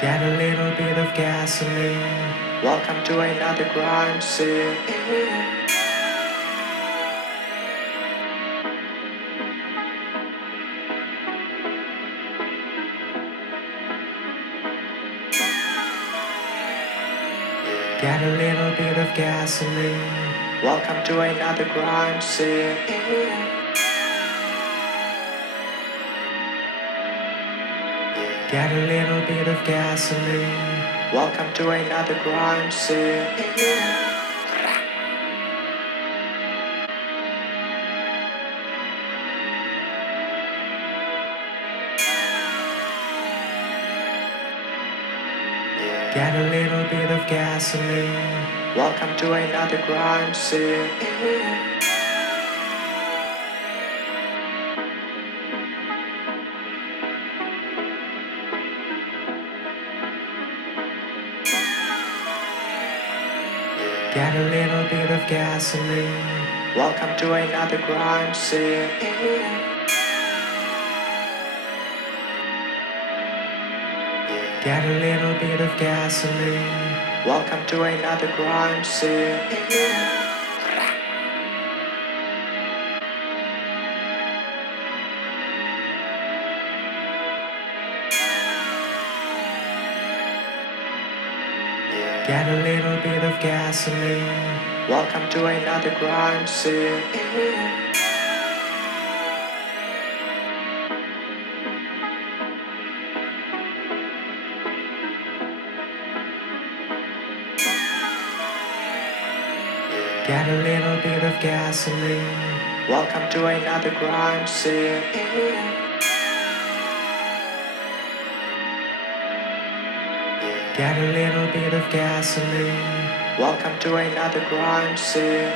Get a little bit of gasoline. Welcome to another crime scene. Get a little bit of gasoline. Welcome to another crime scene. Get a little bit of gasoline. Welcome to another crime scene. Get a little bit of gasoline. Welcome to another crime scene. Get a little bit of gasoline. Welcome to another crime scene. Get a little bit of gasoline. Welcome to another crime scene. Get a little bit of gasoline. Welcome to another crime scene. Get a little bit of gasoline. Welcome to another crime scene. Get a little bit of gasoline. Welcome to another crime scene.